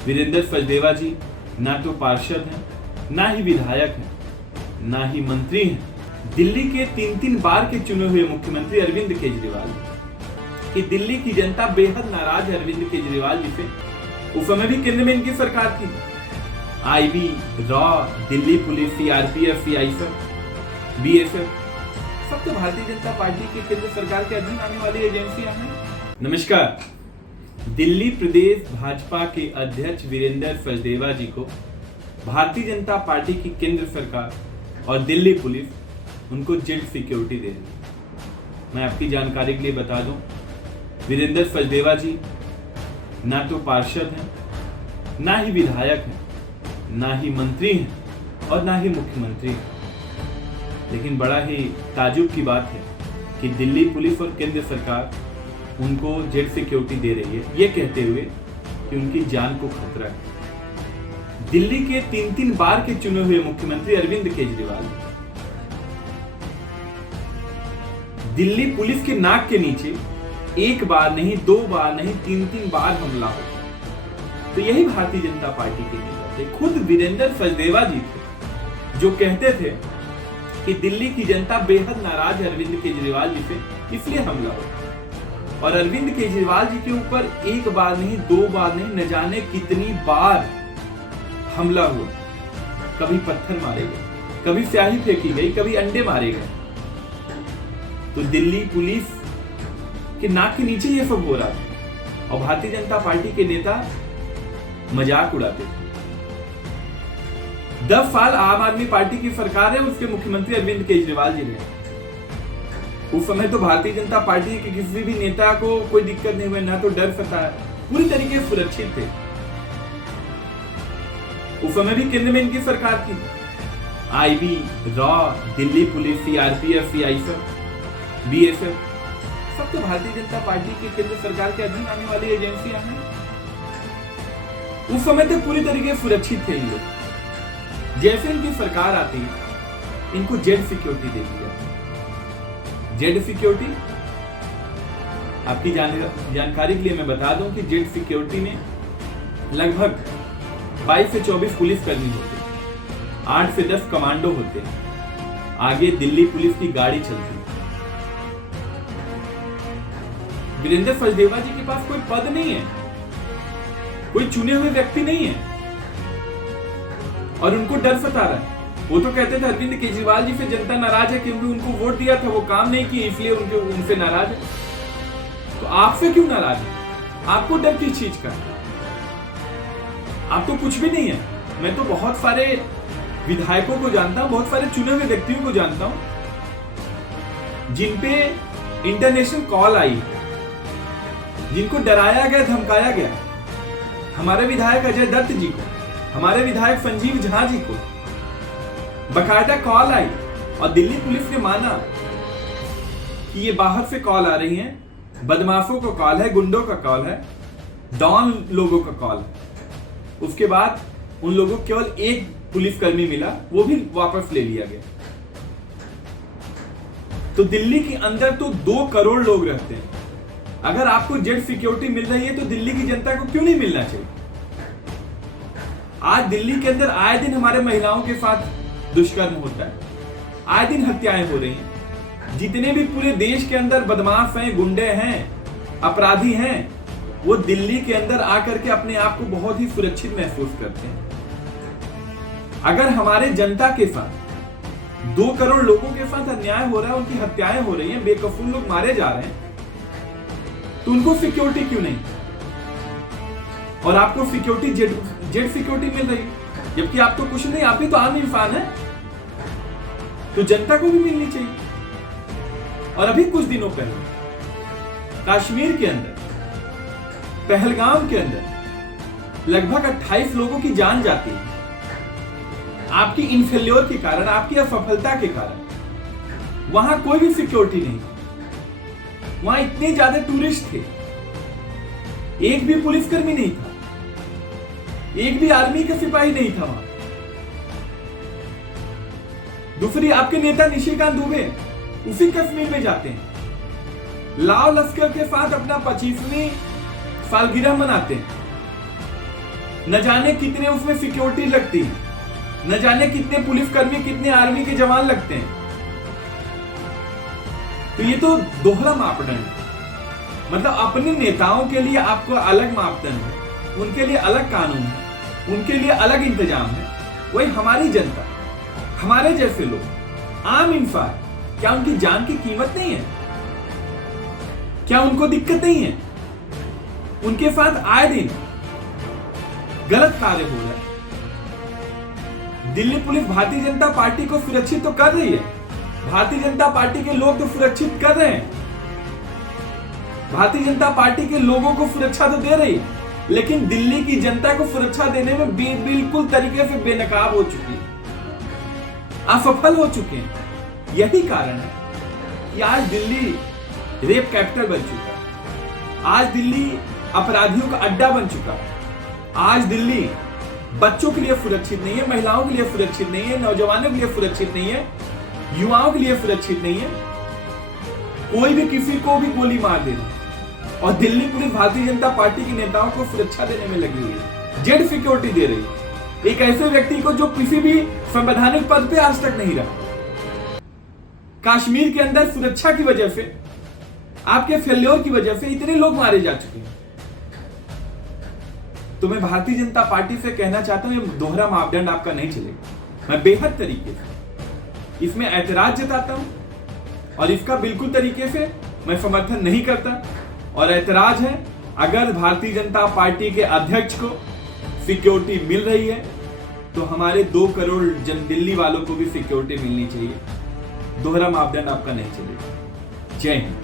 वीरेंद्र सचदेवा जी ना तो पार्षद हैं, ना ही विधायक हैं, ना ही मंत्री हैं। दिल्ली के 3 बार के चुने हुए मुख्यमंत्री अरविंद केजरीवाल कि दिल्ली की जनता बेहद नाराज है अरविंद केजरीवाल जी से। उस समय भी केंद्र में इनकी सरकार थी। IB, raw, Delhi police, CRPF, CISF, BSF सब तो भारतीय जनता पार्टी की केंद्र सरकार के अधीन आने वाली एजेंसियां हैं। नमस्कार। दिल्ली प्रदेश भाजपा के अध्यक्ष वीरेंद्र सचदेवा जी को भारतीय जनता पार्टी की केंद्र सरकार और दिल्ली पुलिस उनको जेड सिक्योरिटी दे रही है। मैं आपकी जानकारी के लिए बता दूं, वीरेंद्र सचदेवा जी ना तो पार्षद हैं, ना ही विधायक हैं, ना ही मंत्री हैं और ना ही मुख्यमंत्री हैं। लेकिन बड़ा ही ताजुब की बात है कि दिल्ली पुलिस और केंद्र सरकार उनको जेड सिक्योरिटी दे रही है, ये कहते हुए कि उनकी जान को खतरा है। दिल्ली के 3 बार के चुने हुए मुख्यमंत्री अरविंद केजरीवाल दिल्ली पुलिस के नाक के नीचे 1 बार नहीं, 2 बार नहीं, 3 बार हमला हो। तो यही भारतीय जनता पार्टी के नेता थे, खुद वीरेंद्र सचदेवा जी थे, जो कहते थे कि दिल्ली की जनता बेहद नाराज है अरविंद केजरीवाल जी से, इसलिए हमला हो। और अरविंद केजरीवाल जी के ऊपर 1 बार नहीं, 2 बार नहीं, न जाने कितनी बार हमला हुआ। कभी पत्थर मारे गए, कभी स्याही फेंकी गई, कभी अंडे मारे गए। तो दिल्ली पुलिस के नाक के नीचे ये सब हो रहा था और भारतीय जनता पार्टी के नेता मजाक उड़ाते थे। 10 साल आम आदमी पार्टी की सरकार है, उसके मुख्यमंत्री अरविंद केजरीवाल जी ने। उस समय तो भारतीय जनता पार्टी के किसी भी नेता को कोई दिक्कत नहीं हुई, ना तो डर सताया, पूरी तरीके से सुरक्षित थे। उस समय भी केंद्र में इनकी सरकार थी। IB, raw, Delhi police, CRPF, CISF, BSF सब तो भारतीय जनता पार्टी की केंद्र सरकार के अधीन आने वाली एजेंसियां हैं। उस समय तक पूरी तरीके से सुरक्षित थे ये लोग। जैसे इनकी सरकार आती, इनको जेड सिक्योरिटी दे दी जाती। जेड सिक्योरिटी आपकी जानकारी के लिए मैं बता दूं कि जेड सिक्योरिटी में लगभग 22 से 24 पुलिसकर्मी होते, 8 से 10 कमांडो होते, आगे दिल्ली पुलिस की गाड़ी चलती। वीरेंद्र सचदेवा जी के पास कोई पद नहीं है, कोई चुने हुए व्यक्ति नहीं है और उनको डर सता रहा है। वो तो कहते थे अरविंद केजरीवाल जी से जनता नाराज है क्योंकि उनको वोट दिया था, वो काम नहीं किए इसलिए उनसे नाराज है। तो आपसे क्यों नाराज है? आपको डर किस चीज का? आप तो कुछ भी नहीं है। मैं तो बहुत सारे विधायकों को जानता हूं, बहुत सारे चुने हुए व्यक्तियों को जानता हूं जिनपे इंटरनेशनल कॉल आई, जिनको डराया गया, धमकाया गया। हमारे विधायक अजय दत्त जी को, हमारे विधायक संजीव झा जी को बकायदा कॉल आई और दिल्ली पुलिस ने माना कि ये बाहर से कॉल आ रही हैं, बदमाशों का कॉल है, गुंडों का कॉल है, डॉन लोगों का कॉल है। उसके बाद उन लोगों को केवल 1 पुलिसकर्मी मिला, वो भी वापस ले लिया गया। तो दिल्ली के अंदर तो 2 करोड़ लोग रहते हैं। अगर आपको जेड सिक्योरिटी मिल रही है तो दिल्ली की जनता को क्यों नहीं मिलना चाहिए? आज दिल्ली के अंदर आए दिन हमारे महिलाओं के साथ दुष्कर्म होता है, आए दिन हत्याएं हो रही हैं। जितने भी पूरे देश के अंदर बदमाश हैं, गुंडे हैं, अपराधी हैं, वो दिल्ली के अंदर आकर के अपने आप को बहुत ही सुरक्षित महसूस करते हैं। अगर हमारे जनता के साथ 2 करोड़ लोगों के साथ अन्याय हो रहा है, उनकी हत्याएं हो रही हैं, बेकसूर लोग मारे जा रहे हैं, तो उनको सिक्योरिटी क्यों नहीं? और आपको सिक्योरिटी जेड सिक्योरिटी मिल रही है, जबकि आप तो कुछ नहीं, आप भी तो आम इंसान है। तो जनता को भी मिलनी चाहिए। और अभी कुछ दिनों पहले कश्मीर के अंदर, पहलगाम के अंदर लगभग 28 लोगों की जान जाती है आपकी इनफेल्योर के कारण, आपकी असफलता के कारण। वहां कोई भी सिक्योरिटी नहीं, वहां इतने ज्यादा टूरिस्ट थे, एक भी पुलिसकर्मी नहीं था, एक भी आर्मी का सिपाही नहीं था वहां। दूसरी, आपके नेता निशिकांत दुबे उसी कश्मीर में जाते हैं, लाव लश्कर के साथ अपना 25वीं सालगिरह मनाते हैं। न जाने कितने उसमें सिक्योरिटी लगती है, न जाने कितने पुलिसकर्मी, कितने आर्मी के जवान लगते हैं। तो ये तो दोहरा मापदंड है। मतलब अपने नेताओं के लिए आपको अलग मापदंड है, उनके लिए अलग कानून है, उनके लिए अलग इंतजाम है। वही हमारी जनता, हमारे जैसे लोग, आम इंसान, क्या उनकी जान की कीमत नहीं है? क्या उनको दिक्कत नहीं है? उनके साथ आए दिन गलत कार्य हो रहा है। दिल्ली पुलिस भारतीय जनता पार्टी को सुरक्षित तो कर रही है, भारतीय जनता पार्टी के लोग तो सुरक्षित कर रहे हैं, भारतीय जनता पार्टी के लोगों को सुरक्षा तो दे रही है, लेकिन दिल्ली की जनता को सुरक्षा देने में बिल्कुल तरीके से बेनकाब हो चुकी है, असफल हो चुके हैं। यही कारण है कि आज दिल्ली रेप कैपिटल बन चुका है, आज दिल्ली अपराधियों का अड्डा बन चुका है, आज दिल्ली बच्चों के लिए सुरक्षित नहीं है, महिलाओं के लिए सुरक्षित नहीं है, नौजवानों के लिए सुरक्षित नहीं है, युवाओं के लिए सुरक्षित नहीं है। कोई भी किसी को भी गोली मार दे रहा है और दिल्ली पुलिस भारतीय जनता पार्टी के नेताओं को सुरक्षा देने में लगी हुई है, जेड सिक्योरिटी दे रही है एक ऐसे व्यक्ति को जो किसी भी संवैधानिक पद पे आज तक नहीं रहा। कश्मीर के अंदर सुरक्षा की वजह से, आपके फेल्योर की वजह से इतने लोग मारे जा चुके हैं। तो मैं भारतीय जनता पार्टी से कहना चाहता हूं, ये दोहरा मापदंड आपका नहीं चलेगा। मैं बेहद तरीके से इसमें ऐतराज जताता हूं और इसका बिल्कुल तरीके से मैं समर्थन नहीं करता। और ऐतराज है, अगर भारतीय जनता पार्टी के अध्यक्ष को सिक्योरिटी मिल रही है तो हमारे 2 करोड़ जन दिल्ली वालों को भी सिक्योरिटी मिलनी चाहिए। दोहरा मापदंड आपका नहीं चलेगा। जय हिंद।